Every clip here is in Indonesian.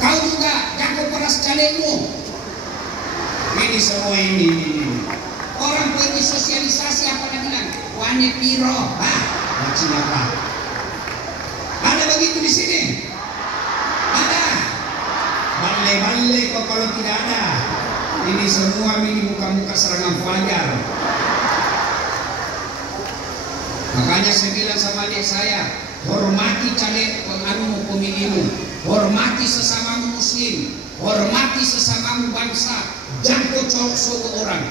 Kau juga jago peras calemu. Ini semua ini. Orang pergi sosialisasi apa nak bilang? Wane piro, macam apa? Ada begitu di sini? Ada. Bale-bale kok kalau tidak ada. Ini semua ini muka-muka serangan fajar. Makanya saya bilang sama adik saya, hormati caleg pengaruh pemilihmu, hormati sesamamu muslim, hormati sesamamu bangsa, jangan kau sogo orang.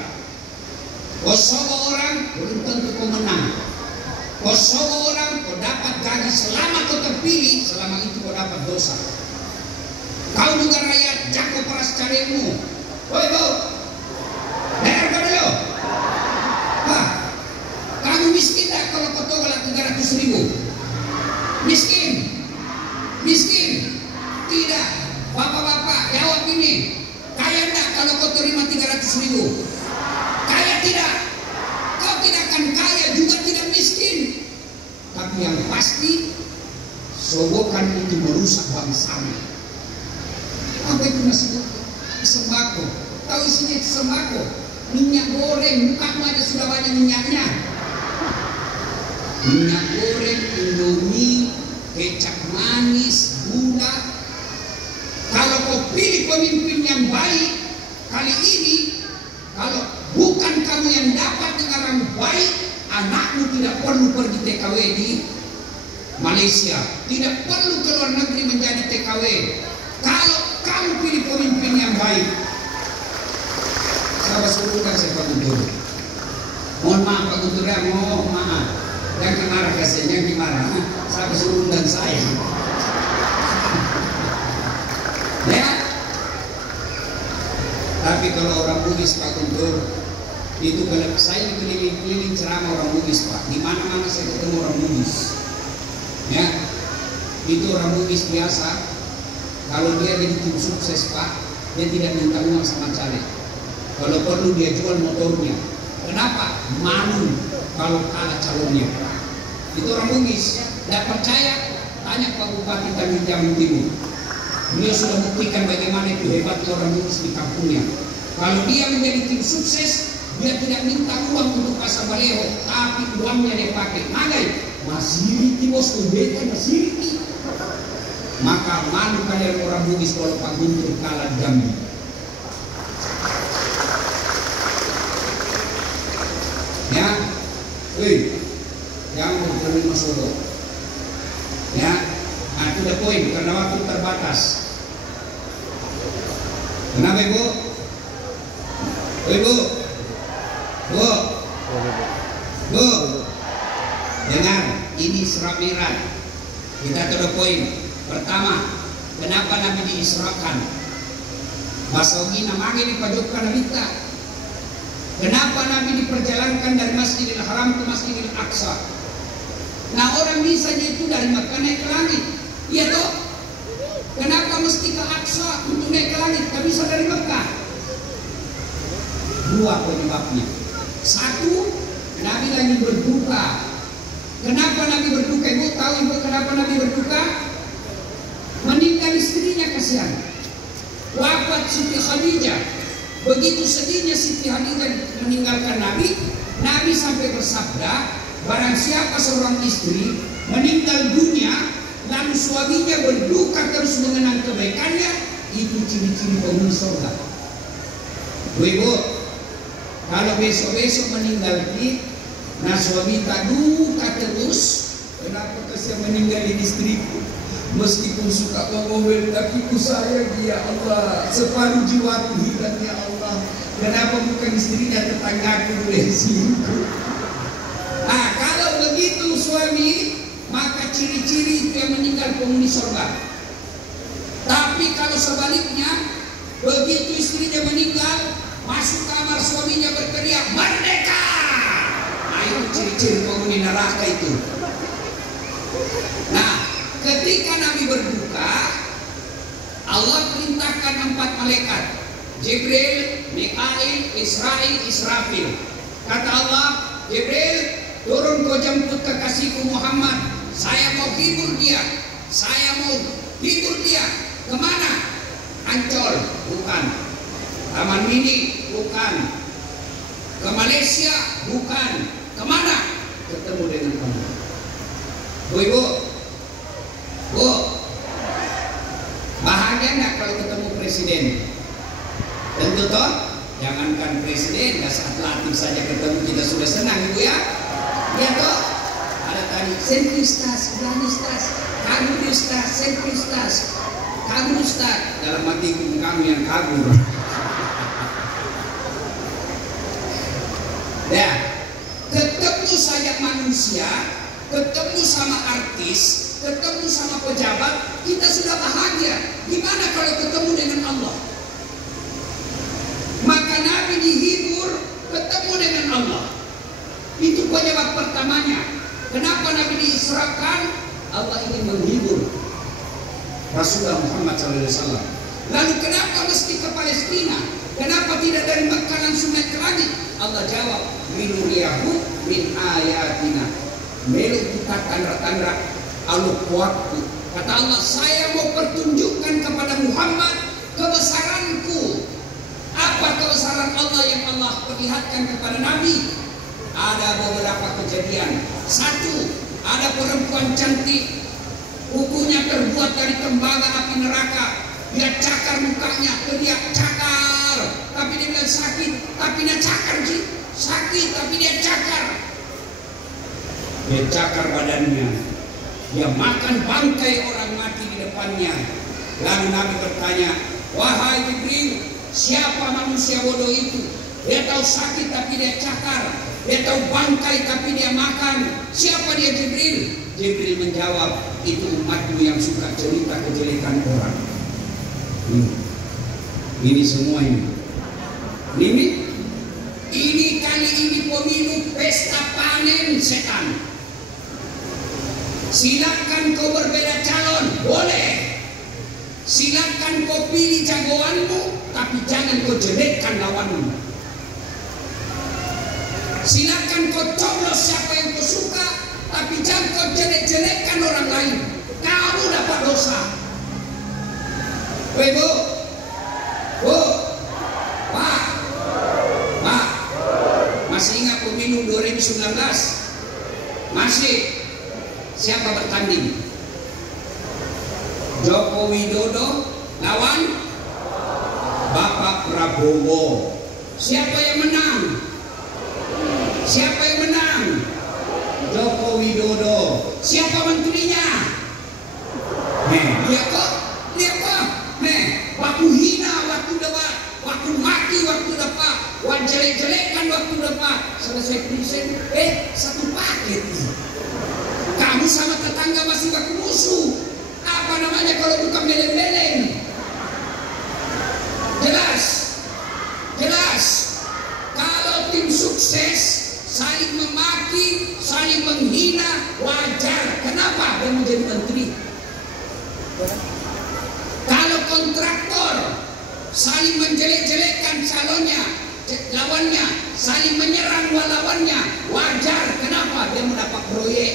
Kau sogo orang belum tentu kau menang. Kau sogo orang kau dapat gaji selama kau terpilih, selama itu kau dapat dosa. Kau juga rakyat jago peras calegmu. Woi bu, dengar kau dulu. Kamu miskin tak kalau kau tolak 300.000? Miskin? Miskin? Tidak. Bapak-bapak jawab ini. Kaya tak kalau kau terima 300.000? Kaya tidak. Kau tidak akan kaya juga tidak miskin. Tapi yang pasti sogokan itu merusak bangsamu. Apa itu nasi sembako? Tahu isinya sembako? Minyak goreng, mukamu ada sudah banyak minyaknya. Minyak goreng, indomie, kecap manis, gula. Kalau kau pilih pemimpin yang baik kali ini, kalau bukan kamu yang dapat dengan orang baik, anakmu tidak perlu pergi TKW di Malaysia, tidak perlu ke luar negeri menjadi TKW. Kalau kamu pilih pemimpin yang baik. Saya suruhkan saya Pak Guntur. Mohon maaf Pak Guntur ya, mohon maaf. Yang marah kasihnya gimana? Saya suruh dan saya. Ya. Tapi kalau orang Bugis Pak Guntur, itu kalau saya keliling-keliling ceramah orang Bugis Pak, di mana-mana saya ketemu orang Bugis. Ya. Itu orang Bugis biasa. Kalau dia jadi tim sukses Pak, dia tidak minta uang sama caleg. Kalau perlu dia jual motornya. Kenapa? Malu kalau kalah calonnya. Itu orang Bugis. Tidak percaya? Tanya Pak Bupati Tanjung Jabung Timur. Beliau sudah buktikan bagaimana itu hebatnya orang Bugis di kampungnya. Kalau dia menjadi tim sukses, dia tidak minta uang untuk pasar baleho, tapi uangnya dia pakai. Magai, masih bos beda masih. Maka malu kalian orang Bugis kalau Pak Guntur kalah Jambi. Ya, jangan berterima solo. Ya, nah itu the point karena waktu terbatas. Kenapa Ibu? Ibu, Bu, dengar, ini seramiran. Kita to the point. Pertama, kenapa Nabi diisrakan? Masaugi namanya dipajukkan Nabi tak? Kenapa Nabi diperjalankan dari Masjidil Haram ke Masjidil Aqsa? Nah orang bisa itu dari Makkah naik ke langit. Iya toh? Kenapa mesti ke Aqsa untuk naik ke langit? Gak bisa dari Makkah. Dua penyebabnya. Satu, Nabi lagi berduka. Kenapa Nabi berduka? Ibu tahu Ibu kenapa Nabi berduka? Meninggal istrinya kasihan. Wafat Siti Khadijah. Begitu sedihnya Siti Khadijah meninggalkan Nabi, Nabi sampai bersabda, barang siapa seorang istri meninggal dunia, lalu suaminya berduka terus mengenang kebaikannya, itu ciri-ciri penghuni surga. Ibu, kalau besok-besok meninggal nah suami tak duka terus, kenapa saya meninggalin istriku? Meskipun suka ngomel, tapi ku sayang ya Allah, separuh jiwaku hilang ya Allah. Kenapa bukan istrinya tetanggaku lesiku? Nah kalau begitu suami, maka ciri-ciri itu yang meninggal penghuni surga. Tapi kalau sebaliknya, begitu istrinya meninggal, masuk kamar suaminya berteriak merdeka. Nah itu ciri-ciri penghuni neraka itu. Nah ketika Nabi berduka, Allah perintahkan 4 malaikat, Jibril, Mikail, Israil, Israfil. Kata Allah, Jibril, turun kau jemput kekasihku Muhammad. Saya mau hibur dia. Saya mau hibur dia. Kemana? Ancol, bukan. Taman Mini, bukan. Ke Malaysia, bukan. Kemana? Ketemu dengan kamu. Bu, ibu, bu, bahagia nggak kalau ketemu presiden? Tentu toh. Jangankan presiden, saat latih saja ketemu kita sudah senang, ibu ya. Ya toh. Ada tadi sentistas, blanistas, kaguristas, sentistas, kagustas. Dalam hati kamu yang kabur. Ya, ketemu saja manusia, ketemu sama artis, ketemu sama pejabat, kita sudah bahagia. Gimana kalau ketemu dengan Allah? Maka Nabi dihibur ketemu dengan Allah. Itu penyebab pertamanya. Kenapa Nabi diisrakan? Allah ingin menghibur Rasulullah Muhammad SAW. Lalu kenapa mesti ke Palestina? Kenapa tidak dari Mekah langsung naik ke langit? Allah jawab, minuriyahu min ayatina. Meluk kita tanda-tanda al-Qur'an. Kata Allah, saya mau pertunjukkan kepada Muhammad kebesaranku. Apa kebesaran Allah yang Allah perlihatkan kepada Nabi? Ada beberapa kejadian. Satu, ada perempuan cantik, kukunya terbuat dari tembaga api neraka. Dia cakar mukanya, dia cakar. Tapi dia bilang sakit, tapi dia cakar sih. Sakit, tapi dia cakar. Dia cakar badannya. Dia makan bangkai orang mati di depannya. Lalu Nabi bertanya, wahai Jibril, siapa manusia bodoh itu? Dia tahu sakit tapi dia cakar. Dia tahu bangkai tapi dia makan. Siapa dia Jibril? Jibril menjawab, itu umatmu yang suka cerita kejelekan orang. Ini semua ini. Ini kali ini pemilu pesta panen setan. Silakan kau berbeda calon, boleh. Silakan kau pilih jagoanmu, tapi jangan kau jelekkan lawanmu. Silakan kau coblos siapa yang kau suka, tapi jangan kau jelek-jelekkan orang lain. Kamu dapat dosa. Woi bu, pak, masih ingat pemilu 2019? Masih. Siapa bertanding? Joko Widodo lawan Bapak Prabowo. Siapa yang menang? Siapa yang menang? Joko Widodo. Siapa menterinya? Dia kok? Waktu hina, waktu debat, waktu mati, waktu dapat, waktu jelek-jelekan, waktu dapat. Selesai presiden, satu paket. Kamu sama tetangga masih baku musuh. Apa namanya kalau bukan beleng-beleng? Jelas. Kalau tim sukses saling memaki, saling menghina, wajar. Kenapa dia menjadi menteri? Kalau kontraktor saling menjelek-jelekkan calonnya, lawannya, saling menyerang lawannya, wajar. Kenapa dia mendapat proyek?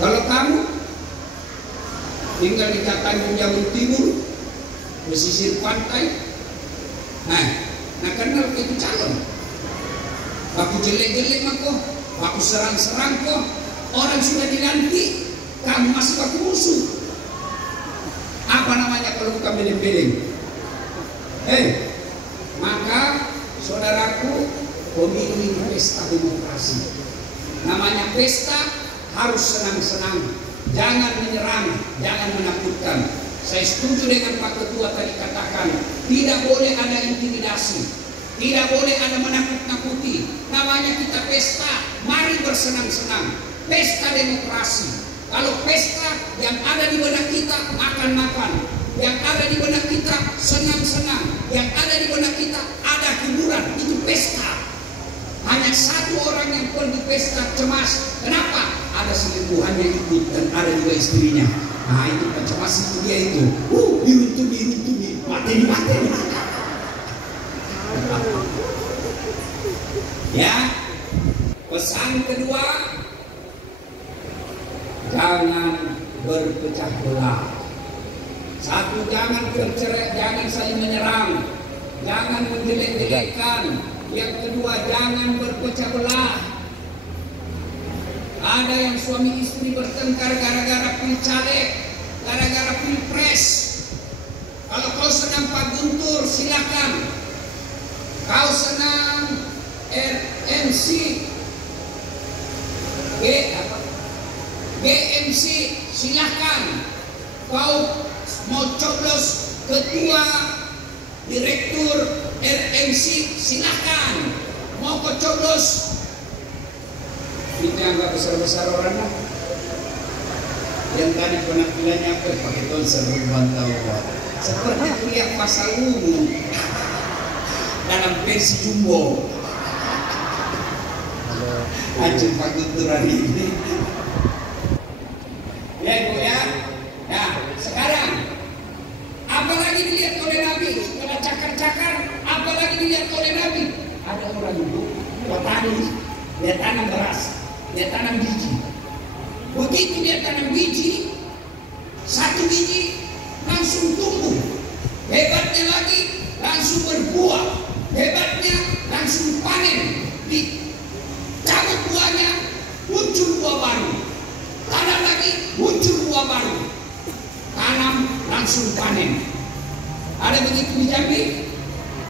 Kalau kamu tinggal di Tanjung Jabung Timur, pesisir pantai, nah kenal itu calon. Waktu jelek-jelek mako, waktu serang-serang kok, orang sudah dilantik, kamu masih waktu musuh. Apa namanya kalau bukan beleng-beleng? Maka saudaraku, pemilu ini pesta demokrasi. Namanya pesta harus senang-senang, jangan menyerang, jangan menakutkan. Saya setuju dengan Pak Ketua tadi katakan, tidak boleh ada intimidasi, tidak boleh ada menakut-nakuti. Namanya kita pesta, mari bersenang-senang, pesta demokrasi. Kalau pesta yang ada di benak kita makan-makan, yang ada di benak kita senang-senang, yang ada di benak kita ada hiburan, itu pesta. Hanya satu orang yang pergi pesta cemas. Kenapa? Ada selingkuhannya ikut dan ada juga istrinya. Nah itu pencemas itu dia itu. Biru, mati. Ya, pesan kedua, jangan berpecah belah. Satu, jangan bercerai, jangan saling menyerang, jangan menjelek-jelekkan. Yang kedua, jangan berpecah belah. Ada yang suami istri bertengkar gara-gara pilcaleg, gara-gara pilpres. Kalau kau senang Pak Guntur, silakan. Kau senang RNC, GMC, silakan. Kau mau coblos ketua direktur RMC, silakan. Mau kau coblos, itu yang gak besar-besar orang lah. Yang tadi penampilannya apa? Pakai tonsel berbantau. Seperti kuliah pasal umum dalam versi jumbo. Acun Pak Guntur hari ini. Ya Ibu ya. Nah sekarang apalagi dilihat oleh Nabi, setelah cakar-cakar, apalagi dilihat oleh Nabi. Ada orang itu petani, dia tanam beras, dia tanam biji. Begitu dia tanam biji, satu biji langsung tumbuh. Hebatnya lagi langsung berbuah. Hebatnya langsung panen. Dicabut buahnya, muncul buah baru. Tanam lagi, muncul buah baru. Tanam langsung panen. Ada begitu di Jambi?